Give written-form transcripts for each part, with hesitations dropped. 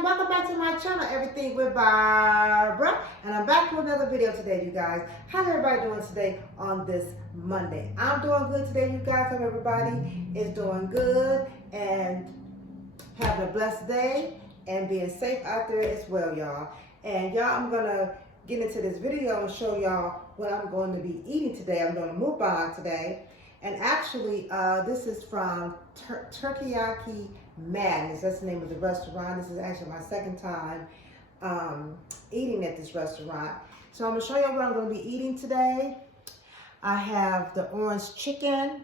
everybody, welcome back to my channel, Everything with Barbara, and I'm back with another video today, you guys. How's everybody doing today on this Monday? I'm doing good today, you guys. Hope everybody is doing good and having a blessed day and being safe out there as well, y'all. And y'all, I'm gonna get into this video and show y'all what I'm going to be eating today. I'm doing a mukbang today, and actually, this is from Teriyaki Madness. That's the name of the restaurant. This is actually my second time eating at this restaurant. So I'm gonna show you what I'm gonna be eating today. I have the orange chicken.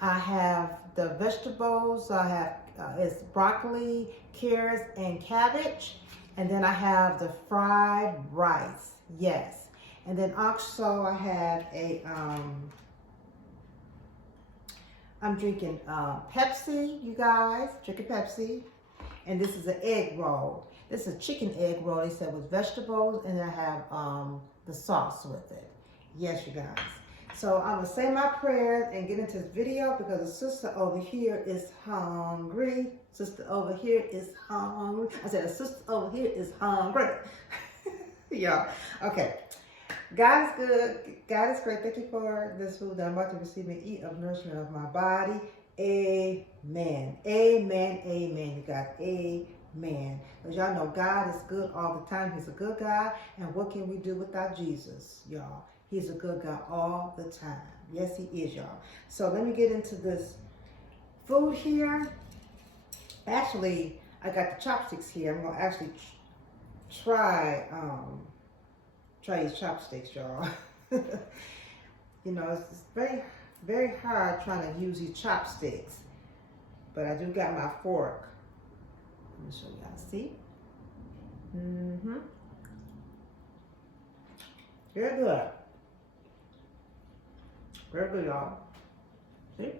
I have the vegetables. I have it's broccoli, carrots, and cabbage. And then I have the fried rice. Yes. And then also I have a I'm drinking Pepsi, you guys, drinking Pepsi. And this is an egg roll. This is a chicken egg roll, they said, with vegetables, and I have the sauce with it. Yes, you guys. So I'm gonna say my prayers and get into this video because the sister over here is hungry. Sister over here is hungry. I said, the sister over here is hungry. Y'all, okay. God is good. God is great. Thank you for this food that I'm about to receive and eat of nourishment of my body. Amen. Amen. Amen. You guys. Amen. Because y'all know God is good all the time. He's a good God. And what can we do without Jesus, y'all? He's a good God all the time. Yes, he is, y'all. So let me get into this food here. Actually, I got the chopsticks here. I'm going to actually try these chopsticks, y'all. You know, it's very, very hard trying to use these chopsticks. But I do got my fork. Let me show y'all. See? Mm-hmm. Very good. Very good, y'all. See?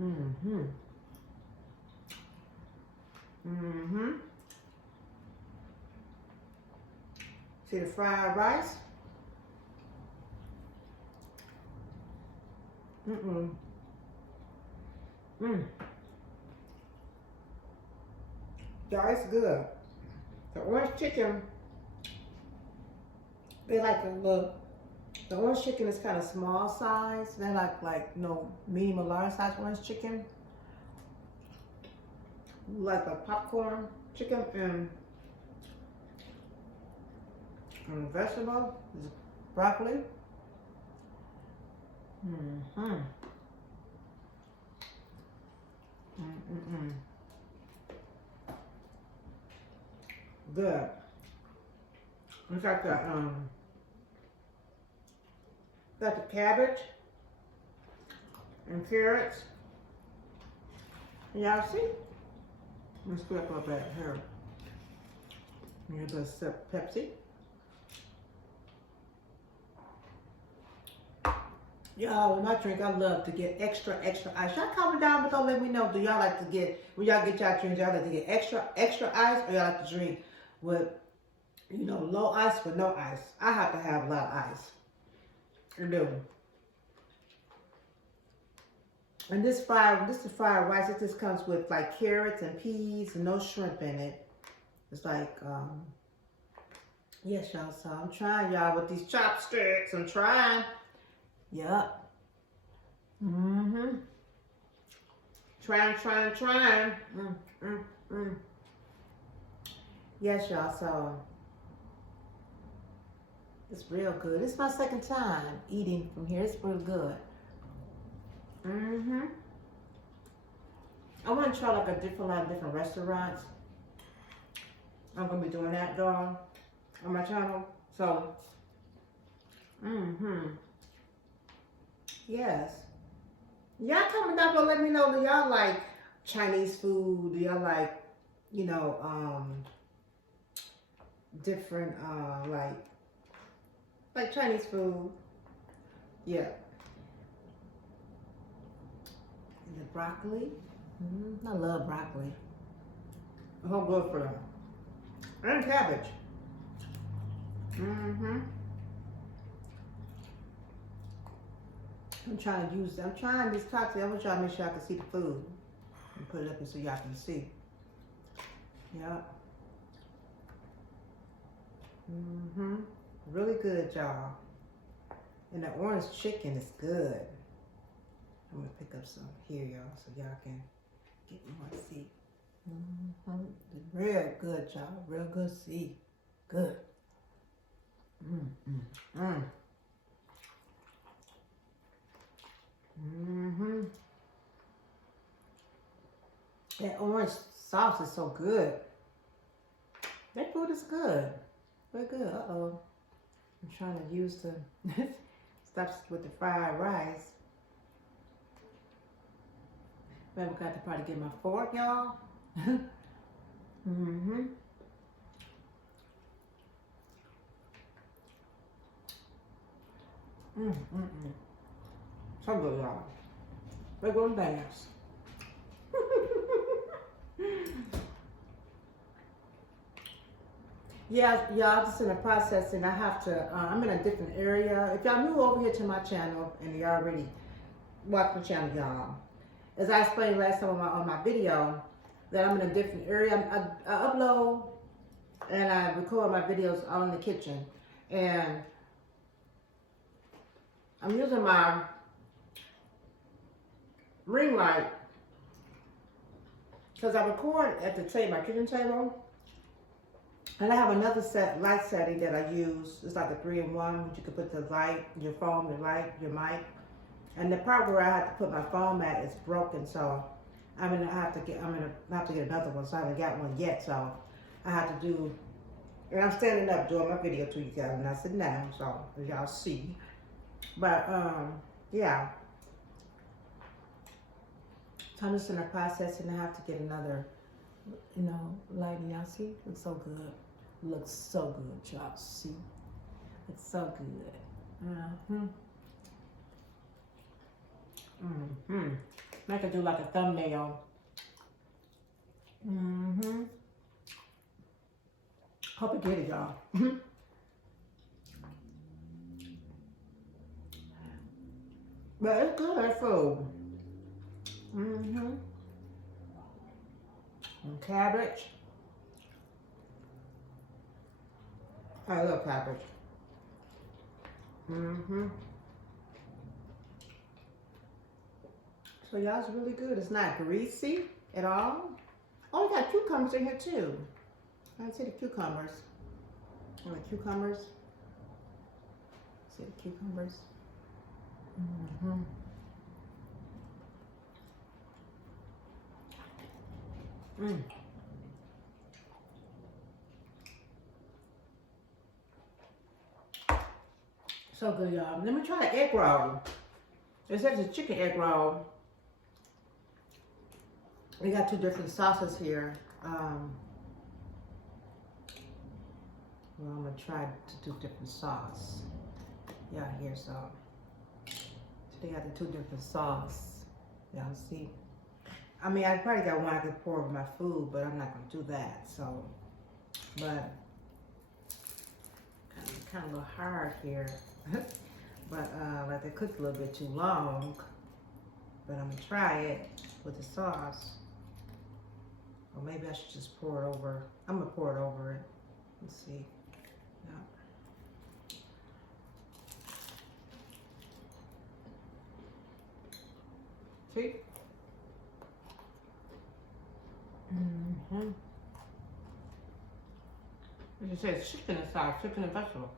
Mm-hmm. Mm-hmm. See the fried rice? Mm-mm. Mm. Y'all, it's good. The orange chicken, they like a little, the orange chicken is kind of small size. They like medium or large size orange chicken. Like a popcorn chicken and vegetable, broccoli. Mm-hmm. Mm-mm-mm. Good. We got the cabbage and carrots. Y'all see? Let's put up that here. Here's the Pepsi. Y'all, when I drink, I love to get extra ice. Y'all comment down below, let me know. Do y'all like to get, when y'all get y'all drinks, y'all like to get extra ice, or y'all like to drink with, you know, low ice with no ice? I have to have a lot of ice. I do. And this is fried rice. It just comes with like carrots and peas and no shrimp in it. It's like, yes, y'all. So I'm trying, y'all, with these chopsticks. I'm trying. Yup. Mm-hmm. Trying. Yes, y'all. So it's real good. It's my second time eating from here. It's real good. Mm-hmm. I want to try like a lot of different restaurants. I'm gonna be doing that, y'all, on my channel. So, yes. Y'all comment down below, let me know, do y'all like Chinese food? Do y'all like, you know, different, like Chinese food? Yeah. And the broccoli. I love broccoli. How good for them. And cabbage. I'm trying these cocktails. I'm trying to make sure I can see the food. Put it up here so y'all can see. Yep. Really good, y'all. And the orange chicken is good. I'm gonna pick up some here, y'all, so y'all can get more see. Real good, y'all. Real good see. Good. That orange sauce is so good. That food is good. Very good. Uh-oh. I'm trying to use the stuff with the fried rice. But I got to probably get my fork, y'all. So good, y'all. We're going to dance. Yeah, y'all, just in the process, and I have to, I'm in a different area. If y'all new over here to my channel, and you already watch my channel, y'all, as I explained last time on my video, that I'm in a different area. I upload and I record my videos all in the kitchen. And I'm using my ring light because I record at the table, my kitchen table. And I have another light setting that I use. It's like a 3-in-1, which you can put the light, your phone, your light, your mic. And the part where I have to put my phone at is broken, so I'm gonna have to get another one. So I haven't got one yet, so I have to do. And I'm standing up doing my video to you guys, and I sit down, so as y'all see. But yeah. So I'm just in the process, and I have to get another, lighting. Y'all see? Looks so good. Looks so good, y'all see. It's so good. I could do like a thumbnail. Hope you get it, y'all. But it's good, that food. And cabbage. I love cabbage. So y'all, it's really good. It's not greasy at all. Oh, we got cucumbers in here too. I see the cucumbers. Oh, the cucumbers. See the cucumbers. So good, y'all. Let me try the egg roll. It says a chicken egg roll. We got 2 different sauces here. Well, I'm gonna try to do different sauce. Yeah, here, so they got the 2 different sauce. Y'all see? I mean, I probably got one I could pour over my food, but I'm not gonna do that. So, but kind of a little hard here. But like they cooked a little bit too long. But I'm gonna try it with the sauce. Or maybe I should just pour it over. I'm gonna pour it over it. Let's see. Yeah. See? It says chicken inside, chicken and vegetable.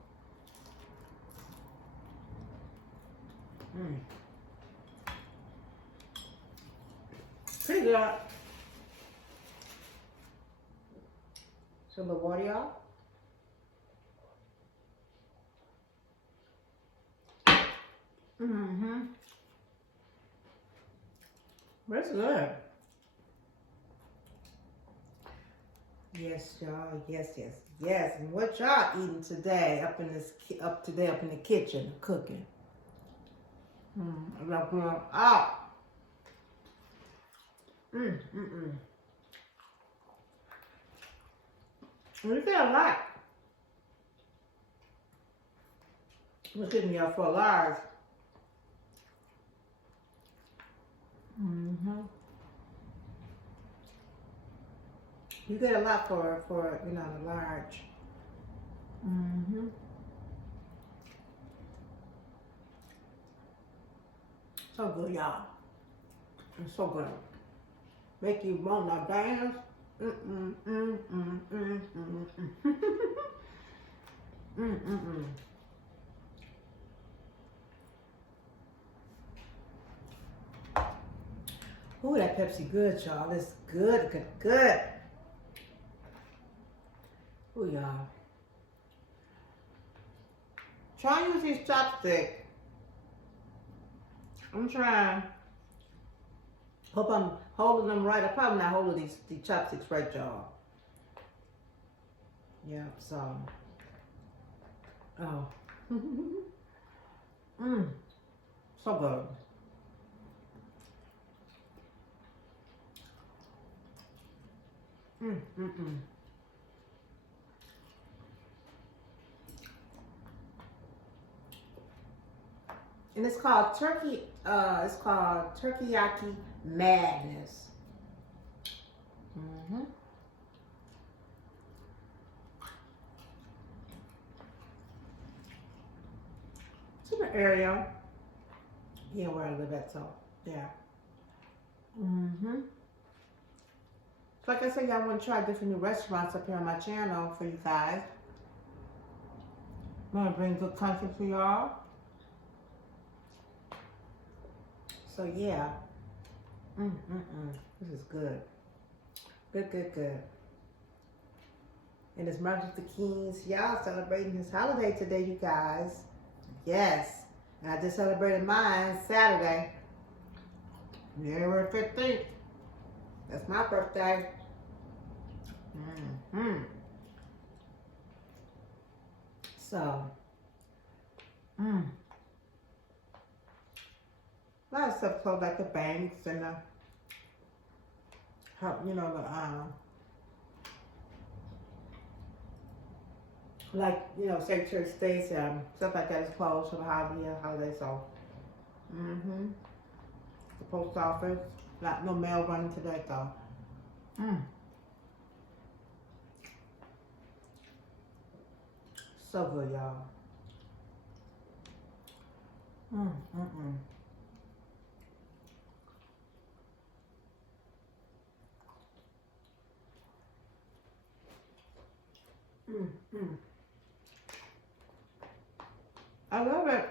Pretty good. Some of the water, y'all. That's good. Yes, y'all. Yes, yes, yes. And what y'all eating today up in the kitchen cooking? I'm not going out. We feel a lot. We're getting y'all for large. You get a lot for you know, the large. Mm-hmm. So good, y'all. It's so good. Make you want to dance. Ooh, that Pepsi good, y'all. It's good, good, good. Ooh, y'all. Try and use these chopsticks. I'm trying. Hope I'm holding them right. I'm probably not holding these chopsticks right, y'all. Yeah, so. Oh. So good. And it's called Teriyaki Madness. It's in the area. Yeah, where I live at, so yeah. Like I said, y'all want to try different new restaurants up here on my channel for you guys. I'm gonna bring good content for y'all. So yeah. This is good. Good, good, good. And it's Martin Luther King's, y'all celebrating his holiday today, you guys. Yes. And I just celebrated mine Saturday, January 15th. That's my birthday. So, a lot of stuff closed, like the banks and the, you know, the, like, you know, Secretary of State, stuff like that is closed for the holiday, so. The post office, no mail running today, though. So good, y'all. I love it.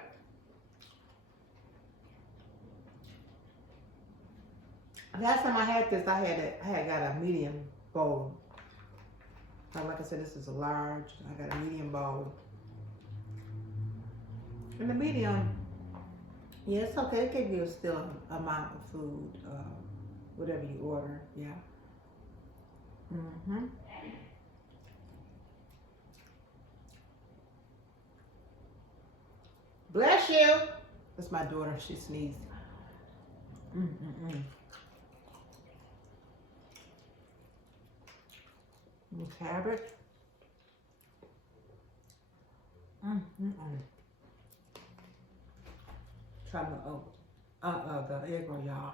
Last time I had this, I had got a medium bowl. Like I said, this is a large. I got a medium bowl. And the medium, yeah, it's okay. It gives you still an amount of food, whatever you order. Yeah. Bless you. That's my daughter. She sneezed. Cabbage. Try the egg roll, y'all.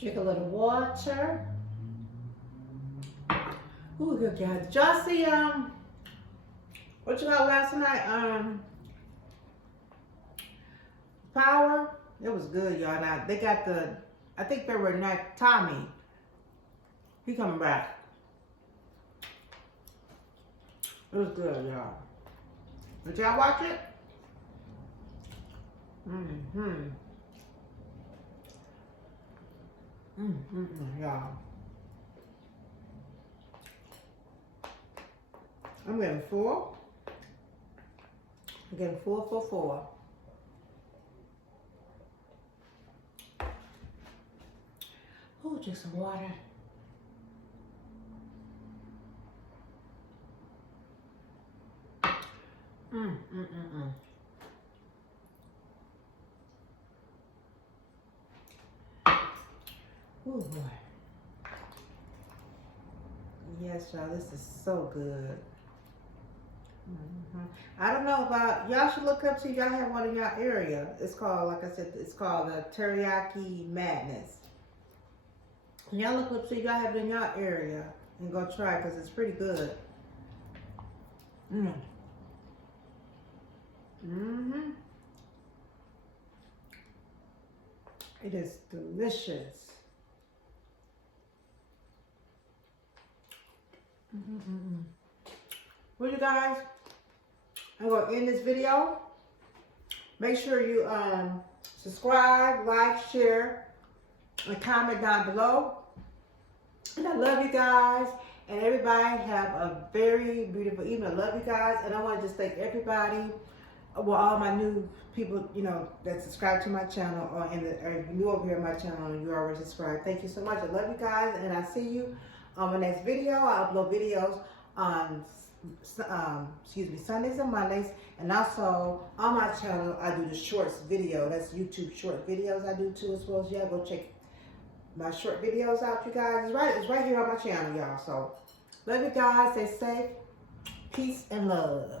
Drink a little water. Ooh, good job. Did y'all see what you got last night? Power. It was good, y'all. Now they got I think they were not Tommy. He coming back. It was good, y'all. Did y'all watch it? Y'all. I'm getting 4. I'm getting 4 for 4. Oh, just some water. Oh boy. Yes, y'all, this is so good. I don't know about y'all. Should look up, see if y'all have one in y'all area. It's called, like I said, it's called the Teriyaki Madness. Y'all look up, see if y'all have it in y'all area, and go try it because it's pretty good. Mm. Mm-hmm. It is delicious. Mm-mm-mm. Well, you guys, I'm going to end this video. Make sure you subscribe, like, share, and comment down below. And I love you guys. And everybody have a very beautiful evening. I love you guys. And I want to just thank everybody, well, all my new people, you know, that subscribe to my channel, or you over here on my channel and you already subscribed. Thank you so much. I love you guys. And I see you on my next video. I upload videos on Sundays and Mondays, and also on my channel I do the shorts video. That's YouTube short videos I do too as well. So yeah, go check my short videos out, you guys. It's right here on my channel, y'all. So love you guys. Stay safe, peace and love.